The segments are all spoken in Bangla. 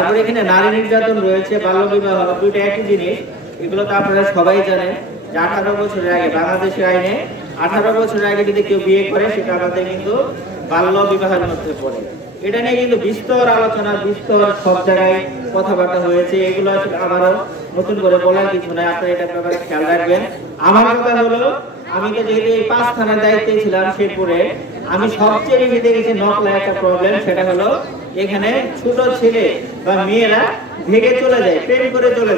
তারপরে এখানে নারী নির্যাতন রয়েছে, বাল্য বিবাহ, দুইটা একই জিনিস। এগুলো তো আপনারা সবাই জানেন যে 18 বছরের আগে বাংলাদেশের আইনে 18 বছরের আগে যদি কেউ বিয়ে করে সেটা আমাদের কিন্তু বাল্য বিবাহের মধ্যে পড়ে। এটা নিয়ে কিন্তু বিস্তর আলোচনা, বিস্তর সব জায়গায় কথাবার্তা হয়েছে। এগুলো আসলে আবারও নতুন করে বলার কিছু নয়, আপনারা এটা ব্যাপারে খেয়াল রাখবেন। আমার কথা হলো, আমি তো যেহেতু এই 5 থানার দায়িত্বে ছিলাম শেরপুরে, আমি সবচেয়ে বেশি দেখেছি নকলা একটা প্রবলেম, সেটা হলো এখানে ছোট ছেলে বা মেয়েরা ভেগে চলে যায়, প্রেম করে চলে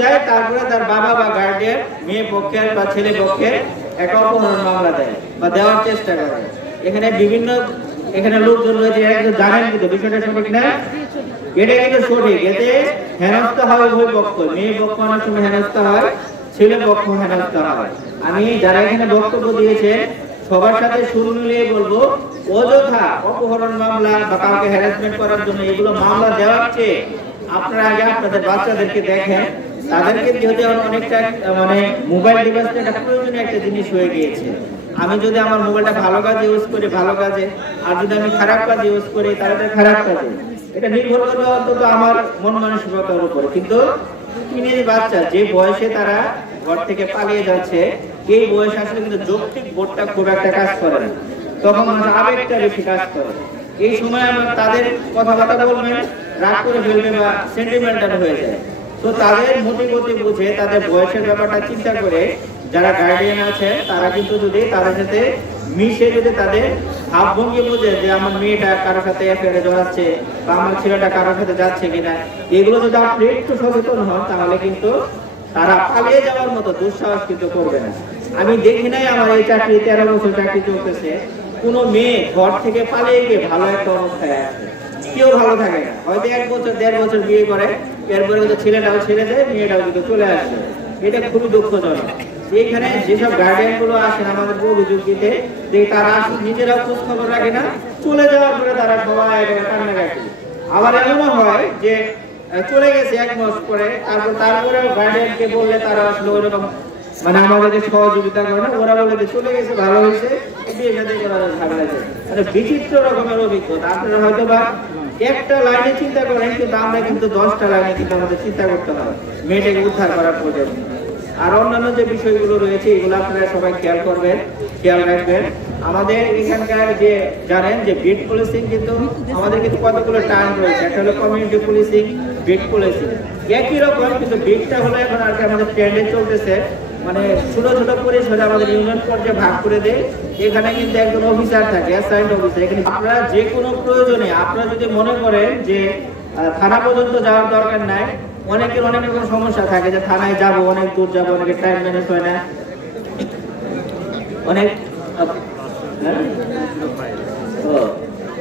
যায়, তারপরে তার বাবা বা গার্ডিয়ান মেয়ে পক্ষের বা ছেলে পক্ষের একটা অপহরণ মামলা দেয় বা দেওয়ার চেষ্টা করে। এখানে বিভিন্ন লোকজন রয়েছে, জানেন কিন্তু বিষয়টা সঠিক না, এটা কিন্তু সঠিক। এতে হেনস্থা হয় উভয় পক্ষ, মেয়ে পক্ষ অনেক সময় হেনস্থা হয়, ছেলে পক্ষ হেনস্থা হয়। আমি যারা এখানে বক্তব্য দিয়েছেন সবার সাথে সুর মিলিয়ে বলবো, অযথা অপহরণ মামলা বা কাউকে হ্যারাসমেন্ট করার জন্য এগুলো মামলা দেওয়ার চেয়ে আপনারা আগে আপনাদের বাচ্চাদেরকে দেখেন। তাদেরকে যেহেতু অনেকটা মানে মোবাইল ডিভাইসটা একটা প্রয়োজনীয় একটা জিনিস হয়ে গিয়েছে। আমি যদি আমার মোবাইলটা ভালো কাজে ইউজ করি ভালো কাজে, আর যদি আমি খারাপ কাজে ইউজ করি তাহলে খারাপ কাজে, এটা নির্ভর করবে অন্তত আমার মন মানসিকতার উপরে। কিন্তু টিনেজ বাচ্চা যে বয়সে তারা ঘর থেকে পালিয়ে যাচ্ছে, এই বয়সে আসলে কিন্তু যৌক্তিক বোধটা খুব একটা কাজ করে না, তখন আবেগটা বেশি কাজ করে। এই সময় আমরা তাদের কথাবার্তা বলবেন, রাগ করে ফেলবে বা সেন্টিমেন্টাল হয়ে যায়। তো তাদের মতিগতি বুঝে, তাদের বয়সের ব্যাপারটা চিন্তা করে যারা গার্ডিয়ান আছে তারা কিন্তু যদি তাদের সাথে মিশে, যদি তাদের ভাবভঙ্গি বুঝে যে আমার মেয়েটা কারোর সাথে অ্যাফেয়ারে জড়াচ্ছে বা আমার ছেলেটা কারোর সাথে যাচ্ছে কিনা, এগুলো যদি আপনি একটু সচেতন হন তাহলে কিন্তু তারা পালিয়ে যাওয়ার মতো দুঃসাহস কিন্তু করবে না। আমি দেখি নাই আমার এই চাকরি 13 বছর চাকরি চলতেছে, কোনো মেয়ে ঘর থেকে পালিয়ে গিয়ে ভালো একটা অবস্থায় আছে, কেউ ভালো থাকে না। হয়তো 1 বছর 1.5 বছর বিয়ে করে, এরপরে কিন্তু ছেলেটাও ছেড়ে দেয়, মেয়েটাও কিন্তু চলে আসে। এটা খুবই দুঃখজনক। এইখানে যেসব গার্ডিয়ান গুলো আসেন আমাদের অভিযোগ দিতে, যে তারা নিজেরাও খোঁজ খবর রাখে না, চলে যাওয়ার পরে তারা সবাই কান্নাকাটি। আবার এমনও হয় যে চলে গেছে 1 মাস পরে, তারপরে গার্ডিয়ানকে বললে তারা আসলে ওইরকম মানে আমাদেরকে সহযোগিতা করে না, ওরা বলে যে চলে গেছে ভালো হয়েছে, বিয়ে শাদী করার ঝামেলা আছে। মানে বিচিত্র রকমের অভিজ্ঞতা। আপনারা হয়তো বা একটা লাইনে চিন্তা করেন, কিন্তু আমরা কিন্তু 10টা লাইনে কিন্তু আমাদের চিন্তা করতে হবে মেয়েটাকে উদ্ধার করার প্রয়োজন। আর অন্যান্য যে বিষয়গুলো রয়েছে এগুলো আপনারা সবাই খেয়াল করবেন, খেয়াল রাখবেন। আমাদের এখানকার যে জানেন যে বিট পুলিশিং, কিন্তু আমাদের কিন্তু কতগুলো টার্ম রয়েছে, একটা হলো কমিউনিটি পুলিশিং, বিট পুলিশিং, একই রকম, কিন্তু বিটটা হলো এখন আর কি আমাদের ট্রেন্ডে চলতেছে। মানে ছোট ছোট পরিসরে আমাদের ইউনিয়ন পর্যায়ে ভাগ করে দেয়। এখানে কিন্তু একজন অফিসার থাকে, অ্যাসাইন্ড অফিসার। এখানে আপনারা যে কোনো প্রয়োজনে আপনারা যদি মনে করেন যে থানা পর্যন্ত যাওয়ার দরকার নাই, অনেকের অনেক রকম সমস্যা থাকে যে থানায় যাব, অনেক দূর যাব, অনেকের টাইম ম্যানেজ হয় না, অনেক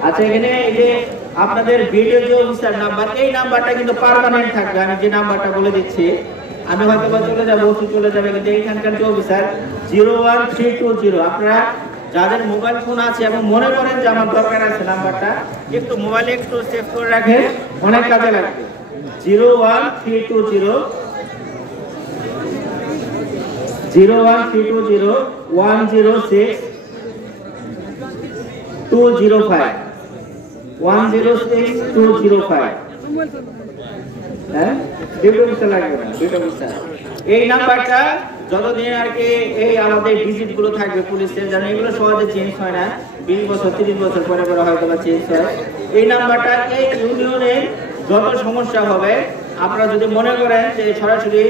আচ্ছা। এখানে এই যে আপনাদের ভিডিও যে অফিসার নাম্বার, এই নাম্বারটা কিন্তু পার্মানেন্ট থাকবে। আমি যে নাম্বারটা বলে দিচ্ছি, আমি হয়তো বা চলে যাবো, চলে যাবে, কিন্তু এইখানকার যে অফিসার 01320, আপনারা যাদের মোবাইল ফোন আছে এবং মনে করেন যে আমার দরকার আছে নাম্বারটা, একটু মোবাইলে একটু সেভ করে রাখে, অনেক কাজে লাগবে। 01320 106 205 106 205। হ্যাঁ, এই নাম্বারটা যতদিন আর কি এই আমাদের ডিজিট গুলো থাকবে পুলিশের, জানেন এগুলো সহজে চেঞ্জ হয় না, 20 বছর 30 বছর পরে পরে হয়তো বা চেঞ্জ হয়। এই নাম্বারটা এই ইউনিয়নের যত সমস্যা হবে, আপনারা যদি মনে করেন যে সরাসরি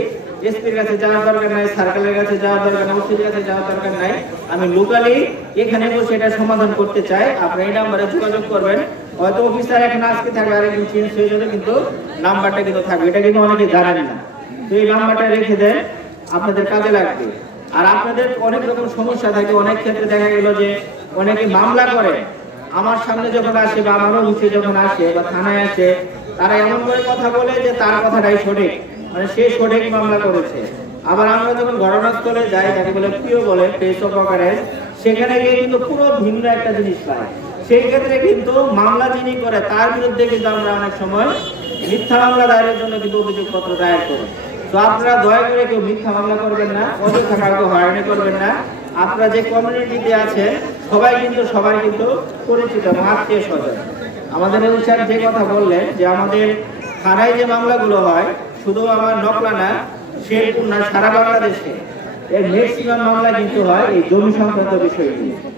এসপির কাছে যাওয়ার দরকার নাই, সার্কেলের কাছে যাওয়ার দরকার নাই, ওসির কাছে যাওয়ার দরকার নাই, আমি লোকালি এখানে বসে এটা সমাধান করতে চাই, আপনি এই নাম্বারে যোগাযোগ করবেন। হয়তো অফিসার এখন আজকে থাকবে, আরেকদিন চেঞ্জ হয়ে যাবে, কিন্তু নাম্বারটা কিন্তু থাকবে। এটা কিন্তু অনেকে জানেন না, তো এই নাম্বারটা রেখে দেন, আপনাদের কাজে লাগবে। আর আপনাদের অনেক রকম সমস্যা থাকে, অনেক ক্ষেত্রে দেখা গেল যে অনেকে মামলা করে আমার সামনে যখন আসে বা আমার অফিসে যখন আসে বা থানায় আসে, তারা এমন করে কথা বলে যে তার কথাটাই সঠিক, মানে সে সঠিক মামলা করেছে। আবার আমরা যখন ঘটনাস্থলে যাই, তাকে বলে প্রিয় বলে প্লেস অফ অকারেন্স, সেখানে গিয়ে কিন্তু পুরো ভিন্ন একটা জিনিস পাই। সেই ক্ষেত্রে কিন্তু মামলা যিনি করে তার বিরুদ্ধে কিন্তু আমরা অনেক সময় মিথ্যা মামলা দায়েরের জন্য কিন্তু অভিযোগপত্র দায়ের করি। তো আপনারা দয়া করে কেউ মিথ্যা মামলা করবেন না, অযথা কাউকে হয়রানি করবেন না। আপনারা যে কমিউনিটিতে আছে সবাই কিন্তু পরিচিত, আত্মীয় স্বজন। আমাদের স্যার যে কথা বললেন যে আমাদের থানায় যে মামলাগুলো হয় শুধু আমার নকলা না, শেরপুর না, সারা বাংলাদেশে এর ম্যাক্সিমাম মামলা কিন্তু হয় এই জমি সংক্রান্ত বিষয়গুলো।